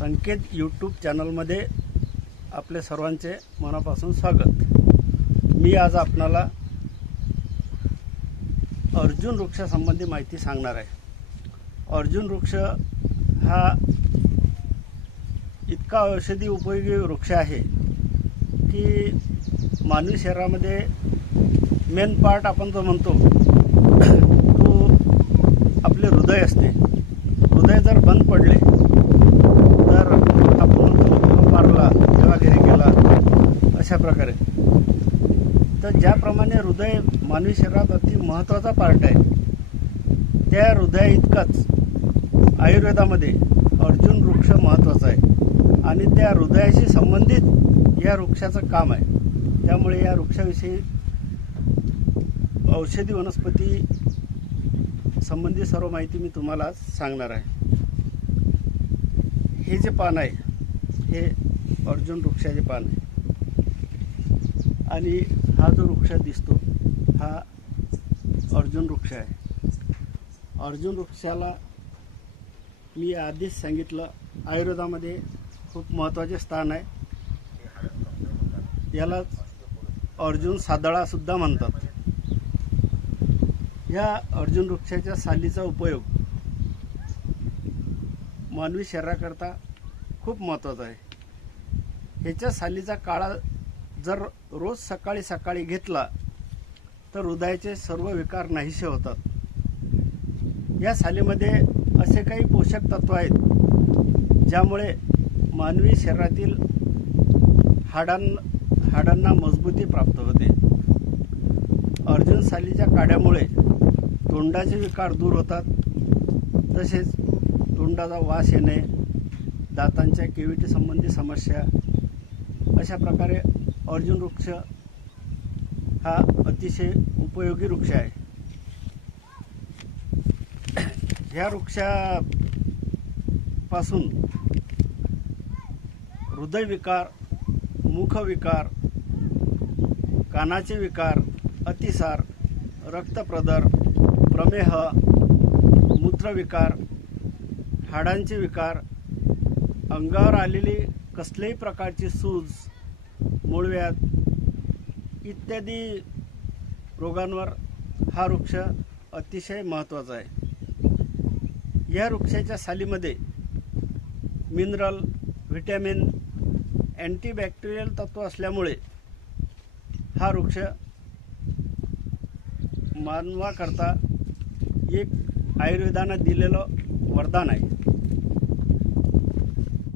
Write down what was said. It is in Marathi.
संकेत यूट्यूब चॅनलमध्ये आपले सर्वांचे मनापासून स्वागत. मी आज आपणाला अर्जुन वृक्षासंबंधी माहिती सांगणार आहे. अर्जुन वृक्ष हा इतका औषधी उपयोगी वृक्ष आहे की मानवी शरीरामध्ये मेन पार्ट आपण जो म्हणतो तो आपले हृदय असते. हृदय जर बंद पडले तर आपण म्हणतो मारला तेव्हा घरी गेला अशा प्रकारे. तर ज्याप्रमाणे हृदय मानवी शरीरात अति महत्त्वाचा पार्ट आहे त्या हृदया इतकाच आयुर्वेदामध्ये अर्जुन वृक्ष महत्त्वाचा आहे. आणि त्या हृदयाशी संबंधित या वृक्षाचं काम आहे. त्यामुळे या वृक्षाविषयी औषधी वनस्पती संबंधी सर्व माहिती मी तुम्हाला सांगणार आहे. हे जे पान आहे हे अर्जुन वृक्षाचे पान आहे. आणि हा जो वृक्ष दिसतो हा अर्जुन वृक्ष आहे. अर्जुन वृक्षाला मी आधीच सांगितलं आयुर्वेदामध्ये खूप महत्त्वाचे स्थान आहे. याला अर्जुन सादळासुद्धा म्हणतात. या अर्जुन वृक्षाच्या सालीचा उपयोग मानवी शरीराकरता खूप महत्त्वाचा आहे. ह्याच्या सालीचा काळा जर रोज सकाळी सकाळी घेतला तर हृदयाचे सर्व विकार नाहीसे होतात. या सालीमध्ये असे काही पोषक तत्व आहेत ज्यामुळे मानवी शरीरातील हाडां हाडांना मजबूती प्राप्त होते. अर्जुन सालीच्या काड्यामुळे तोंडाचे विकार दूर होतात. तसेच तोंडाचा वास येणे दातांच्या केविटीसंबंधी समस्या अशा प्रकारे अर्जुन वृक्ष हा अतिशय उपयोगी वृक्ष आहे. ह्या वृक्षापासून हृदयविकार मुखविकार कानाचे विकार अतिसार रक्तप्रदर प्रमेह मूत्रविकार हाडांचे विकार अंगावर आलेली कसल्याही प्रकारची सूज मूळव्याध इत्यादी रोगांवर हा वृक्ष अतिशय महत्त्वाचा आहे. या वृक्षाच्या सालीमध्ये मिनरल व्हिटॅमिन अँटीबॅक्टेरियल तत्व असल्यामुळे हा वृक्ष मानवाकरता एक आयुर्वेदानं दिलेलं वरदान आहे.